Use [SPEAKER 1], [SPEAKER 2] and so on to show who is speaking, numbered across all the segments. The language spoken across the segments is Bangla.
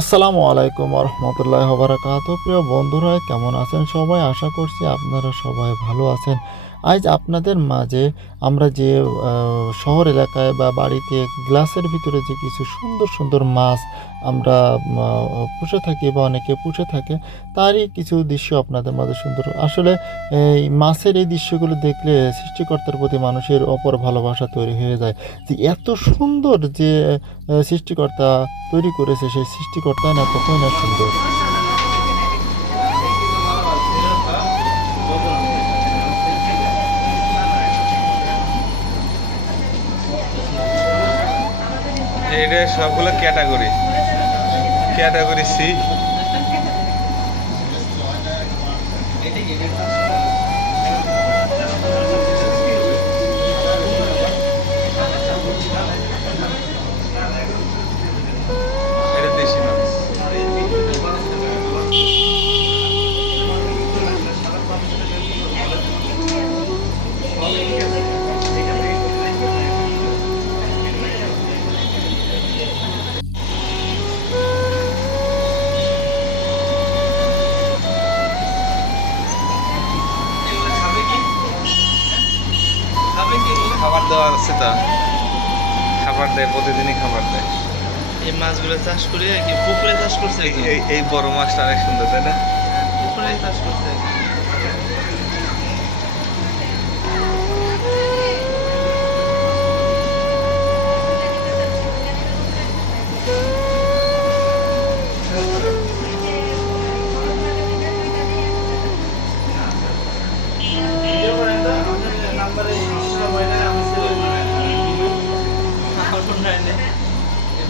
[SPEAKER 1] আসসালামু আলাইকুম রহমতুল্লাহ বারাকাত প্রিয় বন্ধুরা, কেমন আছেন সবাই? আশা করছি আপনারা সবাই ভালো আছেন। আজ আপনাদের মাঝে আমরা যে শহর এলাকায় বা বাড়িতে গ্লাসের ভিতরে যে কিছু সুন্দর সুন্দর মাছ আমরা পুষে থাকি বা অনেকে পুষে থাকে, তারই কিছু দৃশ্য আপনাদের মাঝে সুন্দর। আসলে, এই মাছের এই দৃশ্যগুলো দেখলে সৃষ্টিকর্তার প্রতি মানুষের অপর ভালোবাসা তৈরি হয়ে যায়। যে এত সুন্দর যে সৃষ্টিকর্তা তৈরি করেছে সেই সৃষ্টিকর্তা না কতই না সুন্দর
[SPEAKER 2] এটা সবগুলো ক্যাটাগরি। Category C. খাবার দেওয়া আছে তা। খাবার দেয় প্রতিদিনই খাবার দেয়।
[SPEAKER 3] এই মাছগুলো চাষ করে কি পুকুরে চাষ করছে
[SPEAKER 2] এই বড় মাছটা অনেক সুন্দর তাই না?
[SPEAKER 3] পুকুরে চাষ করছে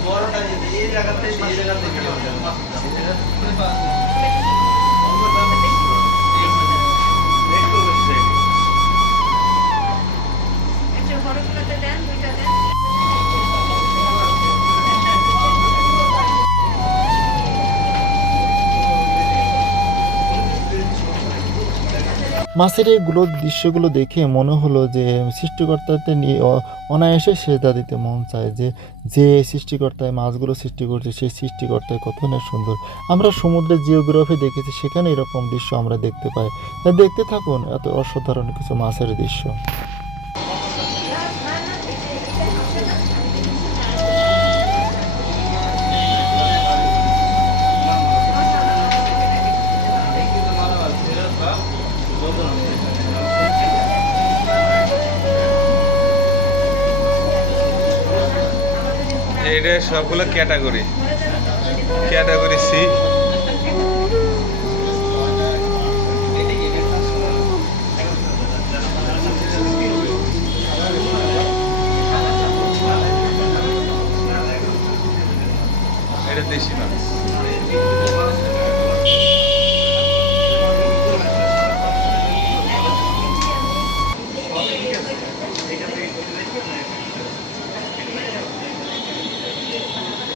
[SPEAKER 3] বড়টা এই জায়গা থেকে
[SPEAKER 1] মাছের এইগুলো দৃশ্যগুলো দেখে মনে হলো যে সৃষ্টিকর্তাতে নিয়ে অনায়াসে সেজদা দিতে মন চায় যে যে সৃষ্টিকর্তায় মাছগুলো সৃষ্টি করছে, সেই সৃষ্টিকর্তায় কত না সুন্দর। আমরা সমুদ্রের জিওগ্রাফি দেখেছি, সেখানে এরকম দৃশ্য আমরা দেখতে পাই। দেখতে থাকুন, এত অসাধারণ কিছু মাছের দৃশ্য।
[SPEAKER 2] এটা সবগুলো ক্যাটাগরি ক্যাটাগরি সি